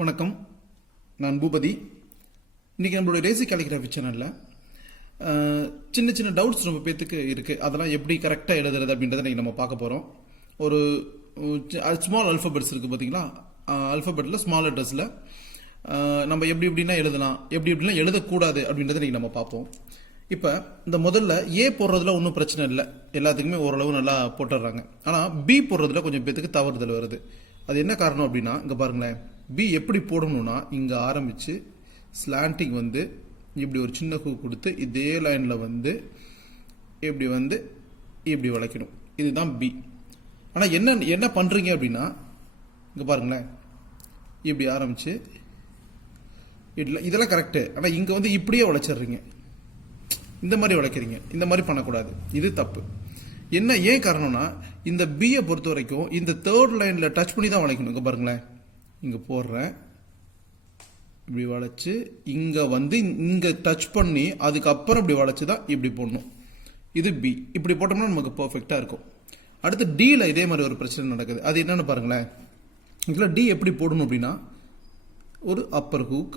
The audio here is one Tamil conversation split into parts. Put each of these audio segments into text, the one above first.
வணக்கம், நான் பூபதி. இன்றைக்கி நம்மளுடைய ரேசி கேலிகிராஃபி சேனலில் சின்ன சின்ன டவுட்ஸ் ரொம்ப பேத்துக்கு இருக்குது. அதெல்லாம் எப்படி கரெக்டாக எழுதுறது அப்படின்றத இன்றைக்கி நம்ம பார்க்க போகிறோம். ஒரு ஸ்மால் அல்ஃபபெட்ஸ் இருக்குது பார்த்தீங்களா, அல்ஃபபெட்டில் ஸ்மால் லெட்டர்ஸில் நம்ம எப்படி எப்படின்னா எழுதலாம், எப்படி எப்படிலாம் எழுதக்கூடாது அப்படின்றத இன்றைக்கி நம்ம பார்ப்போம். இப்போ இந்த முதல்ல ஏ போடுறதுல ஒன்றும் பிரச்சனை இல்லை, எல்லாத்துக்குமே ஓரளவு நல்லா போட்டுடுறாங்க. ஆனால் பி போடுறதுல கொஞ்சம் பேத்துக்கு தவறுதல் வருது. அது என்ன காரணம் அப்படின்னா, இங்கே பாருங்களேன், பி எப்படி போடணும்னா இங்கே ஆரம்பித்து ஸ்லாண்டிங் வந்து இப்படி ஒரு சின்ன ஹூ கொடுத்து இதே லைனில் வந்து இப்படி வளைக்கணும். இதுதான் பி. ஆனால் என்ன பண்ணுறீங்க அப்படின்னா, இங்கே பாருங்களேன், இப்படி ஆரம்பித்து இதெல்லாம் கரெக்டு. ஆனால் இங்கே வந்து இப்படியே வளைச்சிட்றீங்க, இந்த மாதிரி வளைக்கிறீங்க. இந்த மாதிரி பண்ணக்கூடாது, இது தப்பு. ஏன் காரணம்னா, இந்த பியை பொறுத்த வரைக்கும் இந்த தேர்ட் லைனில் டச் பண்ணி தான் வளைக்கணும். இங்கே பாருங்களேன், இங்கே போடுறேன், இப்படி வளைச்சு இங்கே வந்து இங்கே டச் பண்ணி அதுக்கப்புறம் இப்படி வளைச்சு தான் இப்படி போடணும். இது பி. இப்படி போட்டோம்னா நமக்கு பர்ஃபெக்டாக இருக்கும். அடுத்து டியில் இதே மாதிரி ஒரு பிரச்சனை நடக்குது. அது என்னென்னு பாருங்களேன். இதில் டி எப்படி போடணும் அப்படின்னா, ஒரு அப்பர் ஹூக்,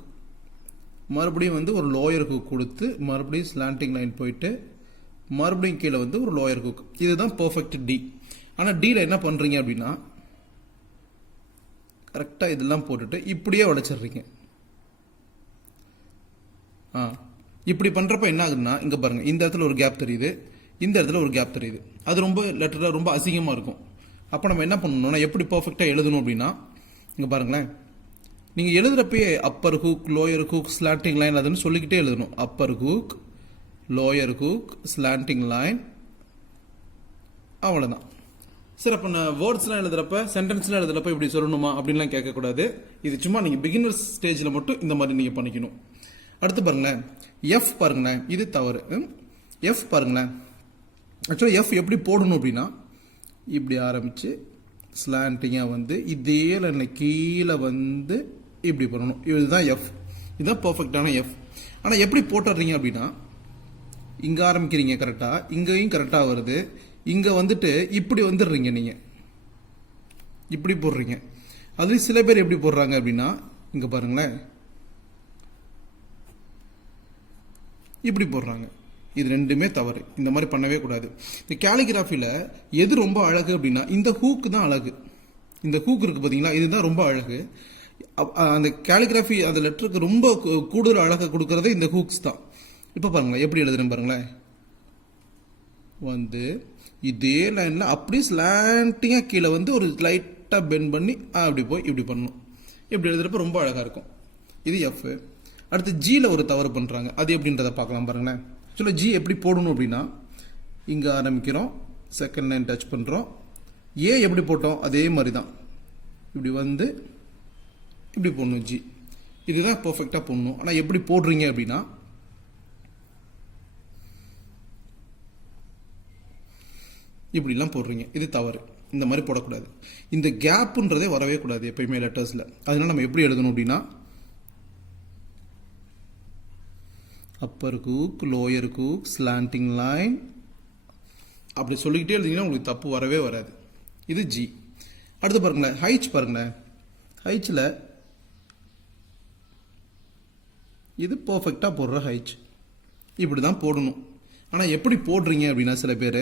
மறுபடியும் வந்து ஒரு லோயர் ஹூக் கொடுத்து மறுபடியும் ஸ்லாண்டிங் லைன் போயிட்டு மறுபடியும் கீழே வந்து ஒரு லோயர் ஹூக். இதுதான் பர்ஃபெக்ட் டி. ஆனால் டியில் என்ன பண்ணுறீங்க அப்படின்னா, கரெக்டாக இதெல்லாம் போட்டுட்டு இப்படியே வளைச்சிட்றீங்க. இப்படி பண்ணுறப்ப என்ன ஆகுதுன்னா, இங்கே பாருங்கள், இந்த இடத்துல ஒரு கேப் தெரியுது, இந்த இடத்துல ஒரு கேப் தெரியுது. அது ரொம்ப லெட்டராக ரொம்ப அசிங்கமாக இருக்கும். அப்போ நம்ம என்ன பண்ணணும்னா, எப்படி பர்ஃபெக்டாக எழுதணும் அப்படின்னா, இங்கே பாருங்களேன், நீங்கள் எழுதுகிறப்பயே upper hook, lower hook, slanting line அதுன்னு சொல்லிக்கிட்டே எழுதணும். Upper hook, lower hook, slanting line, அவ்வளோதான். சார், அப்போ நான் வேர்ட்ஸ்லாம் எழுதுறப்ப, சென்டென்ஸ்லாம் எழுதுறப்ப இப்படி சொல்லணுமா அப்படின்லாம் கேட்கக்கூடாது. இது சும்மா நீங்கள் பிகினர்ஸ் ஸ்டேஜில் மட்டும் இந்த மாதிரி நீங்கள் பண்ணிக்கணும். அடுத்து பாருங்களேன், எஃப் பாருங்களேன், இது தவறு. எஃப் பாருங்களேன், ஆக்சுவலாக எஃப் எப்படி போடணும் அப்படின்னா, இப்படி ஆரம்பித்து ஸ்லாண்டிங்காக வந்து இதே லைனில் கீழே வந்து இப்படி பண்ணணும். இதுதான் எஃப். இதுதான் பர்ஃபெக்டான எஃப். ஆனால் எப்படி போட்டுடுறீங்க அப்படின்னா, இங்கே ஆரம்பிக்கிறீங்க கரெக்டாக, இங்கேயும் கரெக்டாக வருது, இங்கே வந்துட்டு இப்படி வந்துடுறீங்க, நீங்கள் இப்படி போடுறீங்க. அதுலேயும் சில பேர் எப்படி போடுறாங்க அப்படின்னா, இங்கே பாருங்களேன், இப்படி போடுறாங்க. இது ரெண்டுமே தவறு. இந்த மாதிரி பண்ணவே கூடாது. இந்த கேலிகிராஃபியில் எது ரொம்ப அழகு அப்படின்னா, இந்த ஹூக்கு தான் அழகு. இந்த ஹூக் இருக்குது பார்த்தீங்களா, இதுதான் ரொம்ப அழகு. அந்த கேலிகிராஃபி அந்த லெட்டருக்கு ரொம்ப கூடுதல் அழகை கொடுக்கறதே இந்த ஹூக்ஸ் தான். இப்போ பாருங்களேன், எப்படி எழுதுறேன் பாருங்களேன், வந்து இதே லைனில் அப்படியே ஸ்லாண்டிங்காக கீழே வந்து ஒரு லைட்டாக பெண்ட் பண்ணி அப்படி போய் இப்படி பண்ணணும். இப்படி எழுதுறப்ப ரொம்ப அழகாக இருக்கும். இது எஃப். அடுத்து ஜியில் ஒரு தவறு பண்ணுறாங்க. அது எப்படின்றத பார்க்கலாம் பாருங்களேன். ஆக்சுவலாக ஜி எப்படி போடணும் அப்படின்னா, இங்கே ஆரம்பிக்கிறோம், செகண்ட் லைன் டச் பண்ணுறோம், ஏ எப்படி போட்டோம் அதே மாதிரி தான் இப்படி வந்து இப்படி போடணும். ஜி இதுதான் பர்ஃபெக்டாக போடணும். ஆனால் எப்படி போடுறீங்க அப்படின்னா, இப்படிலாம் போடுறீங்க. இது தவறு. இந்த மாதிரி போடக்கூடாது. இந்த கேப்புன்றதே வரவே கூடாது எப்பயுமே லெட்டர்ஸில். அதனால நம்ம எப்படி எழுதணும் அப்படின்னா, upper hook, lower hook, slanting line, அப்படி சொல்லிக்கிட்டே எழுதிங்கன்னா உங்களுக்கு தப்பு வரவே வராது. இது ஜி. அடுத்து பாருங்களேன், ஹைச் பாருங்களேன். ஹைச்சில் இது பர்ஃபெக்டாக போடுற ஹைச். இப்படி தான் போடணும். ஆனால் எப்படி போடுறீங்க அப்படின்னா, சில பேர்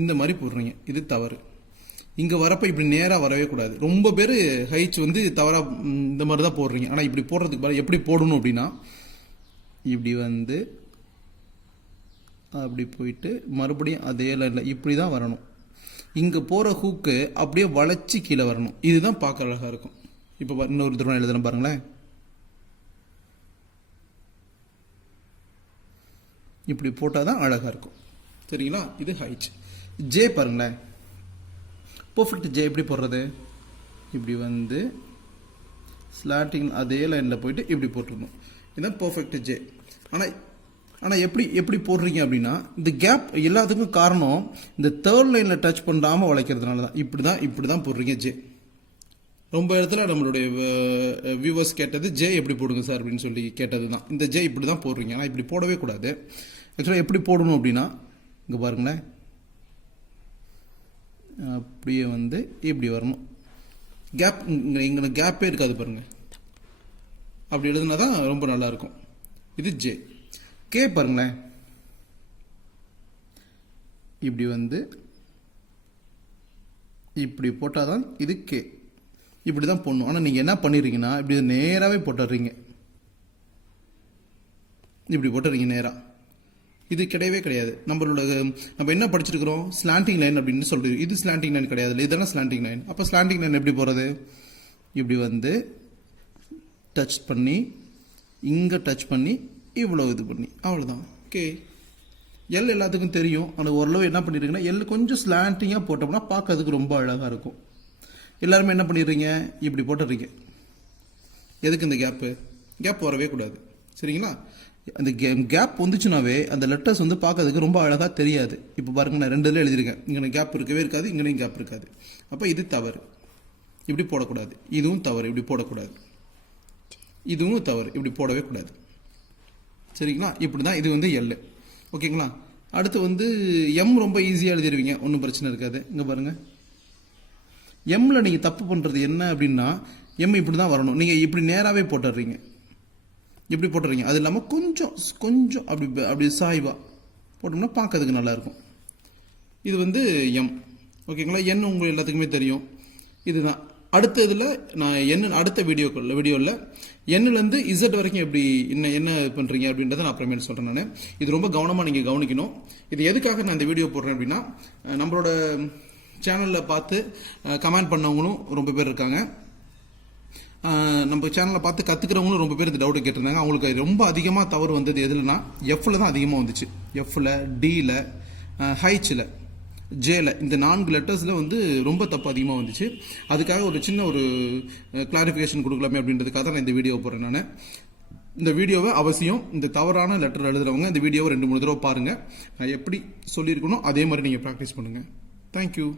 இந்த மாதிரி போடுறீங்க. இது தவறு. இங்கே வரப்போ இப்படி நேராக வரவே கூடாது. ரொம்ப பேர் ஹைச் வந்து தவறாக இந்த மாதிரி தான் போடுறீங்க. ஆனால் இப்படி போடுறதுக்கு எப்படி போடணும் அப்படின்னா, இப்படி வந்து அப்படி போயிட்டு மறுபடியும் அதே லைனில் இப்படி தான் வரணும். இங்கே போகிற ஹூக்கு அப்படியே வளைச்சி கீழே வரணும். இதுதான் பார்க்க அழகாக இருக்கும். இப்போ இன்னொரு தடவை எழுதுறேன் பாருங்களேன், இப்படி போட்டால் தான் அழகாக இருக்கும். சரிங்களா? இது ஹைச். ஜே பாருங்களேன், பர்ஃபெக்ட் ஜே எப்படி போடுறது, இப்படி வந்து ஸ்லாட்டிங் அதே லைனில் போயிட்டு இப்படி போட்டுருணும். இதுதான் பர்ஃபெக்ட் ஜே. ஆனால் எப்படி போடுறீங்க அப்படின்னா, இந்த கேப் எல்லாத்துக்கும் காரணம் இந்த தேர்ட் லைனில் டச் பண்ணாமல் வளைக்கிறதுனால தான். இப்படி தான் போடுறீங்க ஜே. ரொம்ப இடத்துல நம்மளுடைய வியூவர்ஸ் கேட்டது ஜே எப்படி போடுங்க சார் அப்படின்னு சொல்லி கேட்டது தான். இந்த ஜே இப்படி தான் போடுறீங்க. ஆனால் இப்படி போடவே கூடாது. ஆக்சுவலாக எப்படி போடணும் அப்படின்னா, இங்கே பாருங்களேன், அப்படியே வந்து இப்படி வரணும். கேப் இங்கே கேப்பே இருக்காது பாருங்கள். அப்படி எழுதுனா தான் ரொம்ப நல்லாயிருக்கும். இது ஜே. கே பாருங்களேன், இப்படி வந்து இப்படி போட்டால் தான் இது கே. இப்படி தான் போடணும். ஆனால் நீங்கள் என்ன பண்ணிடுறீங்கன்னா இப்படி நேராகவே போட்டுடுறீங்க. இப்படி போட்டுறீங்க நேராக. இது கிடையவே கிடையாது. நம்ம என்ன படிச்சிருக்கிறோம், ஸ்லாண்டிங் லைன் அப்படின்னு சொல்லிட்டு. இது ஸ்லாண்டிங் லைன் கிடையாது, இதெல்லாம் ஸ்லாண்டிங் லைன். அப்போ ஸ்லாண்டிங் லைன் எப்படி போகிறது, இப்படி வந்து டச் பண்ணி இங்கே டச் பண்ணி இவ்வளோ இது பண்ணி அவ்வளோதான். ஓகே, எல் எல்லாத்துக்கும் தெரியும். ஆனால் ஓரளவு என்ன பண்ணிடுறீங்கன்னா எல் கொஞ்சம் ஸ்லாண்டிங்காக போட்டோம்னா பார்க்கறதுக்கு ரொம்ப அழகாக இருக்கும். எல்லாருமே என்ன பண்ணிடுறீங்க, இப்படி போட்டுடுறீங்க. எதுக்கு இந்த கேப் வரவே கூடாது. சரிங்களா? அந்த கேப் வந்துச்சுனாவே அந்த லெட்டர்ஸ் வந்து பார்க்கறதுக்கு ரொம்ப அழகாக தெரியாது. இப்போ பாருங்க, நான் 2 இதில் எழுதியிருக்கேன். இங்கே கேப் இருக்கவே இருக்காது, இங்கேயும் கேப் இருக்காது. அப்போ இது தவறு, இப்படி போடக்கூடாது. இதுவும் தவறு, இப்படி போடக்கூடாது. இதுவும் தவறு, இப்படி போடவே கூடாது. சரிங்களா? இப்படி தான் இது வந்து எல். ஓகேங்களா? அடுத்து வந்து எம் ரொம்ப ஈஸியாக எழுதிடுவீங்க, ஒன்றும் பிரச்சனை இருக்காது. இங்கே பாருங்கள், எம்மில் நீங்கள் தப்பு பண்ணுறது என்ன அப்படின்னா, எம் இப்படி தான் வரணும். நீங்கள் இப்படி நேராகவே போட்டுடுறீங்க, இப்படி போட்டுறீங்க. அது இல்லாமல் கொஞ்சம் கொஞ்சம் அப்படி சாய்வாக போட்டோம்னா பார்க்கறதுக்கு நல்லாயிருக்கும். இது வந்து எம். ஓகேங்களா? என் உங்களுக்கு எல்லாத்துக்குமே தெரியும். இதுதான். அடுத்த இதில் நான் அடுத்த வீடியோவில் என்னிலேருந்து இசட் வரைக்கும் எப்படி என்ன பண்ணுறீங்க அப்படின்றத நான் அப்புறமேட்டு சொல்கிறேன். நான் இது ரொம்ப கவனமாக நீங்கள் கவனிக்கணும். இது எதுக்காக நான் இந்த வீடியோ போடுறேன் அப்படின்னா, நம்மளோட சேனலில் பார்த்து கமெண்ட் பண்ணவங்களும் ரொம்ப பேர் இருக்காங்க. நம்ம சேனலில் பார்த்து கற்றுக்கிறவங்களும் ரொம்ப பேர் இந்த டவுட்டு கேட்டிருந்தாங்க. அவங்களுக்கு ரொம்ப அதிகமாக தவறு வந்தது எதுலன்னா, எஃப்ல தான் அதிகமாக வந்துச்சு. எஃப்ல, டியில், ஹைச்சில், ஜேல, இந்த 4 லெட்டர்ஸில் வந்து ரொம்ப தப்பு அதிகமாக வந்துச்சு. அதுக்காக ஒரு சின்ன ஒரு கிளாரிஃபிகேஷன் கொடுக்கலாமே அப்படின்றதுக்காக தான் நான் இந்த வீடியோ போடுறேன். நான் இந்த வீடியோவை அவசியம் இந்த தவறான லெட்டர் எழுதுறவங்க இந்த வீடியோவை 2-3 தடவை பாருங்கள். நான் எப்படி சொல்லியிருக்கணும் அதே மாதிரி நீங்கள் ப்ராக்டிஸ் பண்ணுங்கள். தேங்க்யூ.